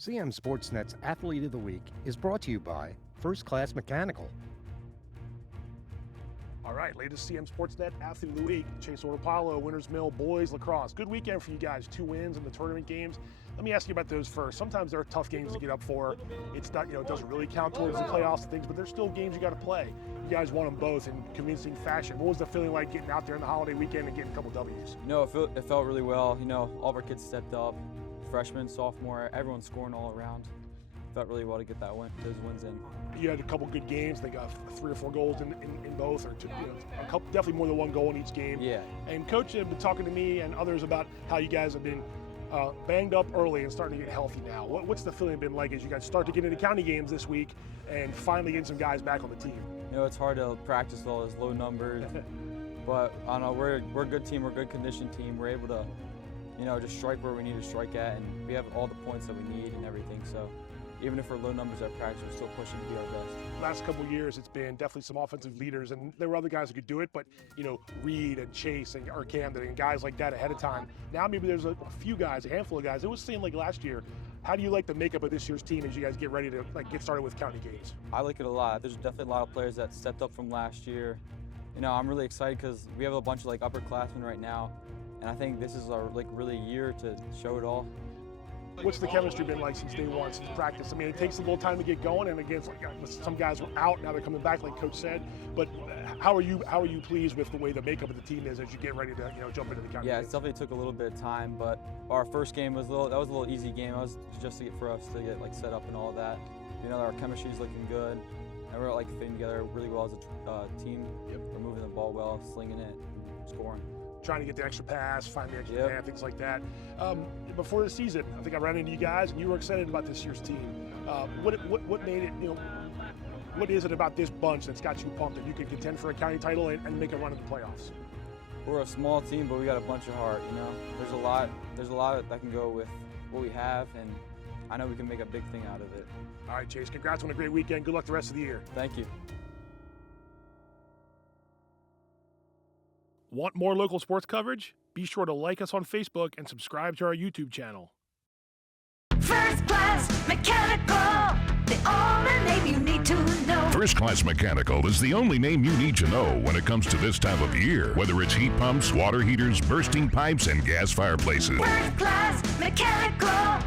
CMSportsNet's Athlete of the Week is brought to you by First Class Mechanical. All right, latest CM Sportsnet Athlete of the Week. Chase Oropollo, Winners Mill boys lacrosse. Good weekend for you guys. 2 wins in the tournament games. Let me ask you about those first. Sometimes there are tough games to get up for. It's not, it doesn't really count towards the playoffs and things, but there's still games you got to play. You guys won them both in convincing fashion. What was the feeling like getting out there in the holiday weekend and getting a couple W's? It felt really well. All of our kids stepped up. Freshman, sophomore, everyone's scoring all around. Felt really well to get those wins in. You had a couple good games. They got 3 or 4 goals in both, or 2, a couple, definitely more than 1 goal in each game. Yeah. And Coach had been talking to me and others about how you guys have been banged up early and starting to get healthy now. What's the feeling been like as you guys start to get into county games this week and finally getting some guys back on the team? It's hard to practice with all those low numbers, but I don't know. We're a good team. We're a good conditioned team. We're able to, just strike where we need to strike at, and we have all the points that we need and everything. So even if we're low numbers at practice, we're still pushing to be our best. Last couple of years, it's been definitely some offensive leaders, and there were other guys who could do it, but Reed and Chase and or Camden and guys like that ahead of time. Now maybe there's a few guys, a handful of guys. It was seemed like last year. How do you like the makeup of this year's team as you guys get ready to get started with county games? I like it a lot. There's definitely a lot of players that stepped up from last year. I'm really excited because we have a bunch of upperclassmen right now, and I think this is our really year to show it all. What's the chemistry been like since day one, since practice? I mean, it takes a little time to get going, and again, some guys were out, now they're coming back, like Coach said. But how are you pleased with the way the makeup of the team is as you get ready to jump into the county? Yeah, games? it definitely took a little bit of time, but our first game was a little easy game. It was just for us to get set up and all that. Our chemistry is looking good, and we're fitting together really well as a team. Yep. We're moving the ball well, slinging it, and scoring. Trying to get the extra pass, find the extra man, things like that. Before the season, I think I ran into you guys, and you were excited about this year's team. What made it? What is it about this bunch that's got you pumped that you can contend for a county title and make a run at the playoffs? We're a small team, but we got a bunch of heart. There's a lot that can go with what we have, and I know we can make a big thing out of it. All right, Chase. Congrats on a great weekend. Good luck the rest of the year. Thank you. Want more local sports coverage? Be sure to like us on Facebook and subscribe to our YouTube channel. First Class Mechanical, the only name you need to know. First Class Mechanical is the only name you need to know when it comes to this time of year. Whether it's heat pumps, water heaters, bursting pipes, and gas fireplaces. First Class Mechanical.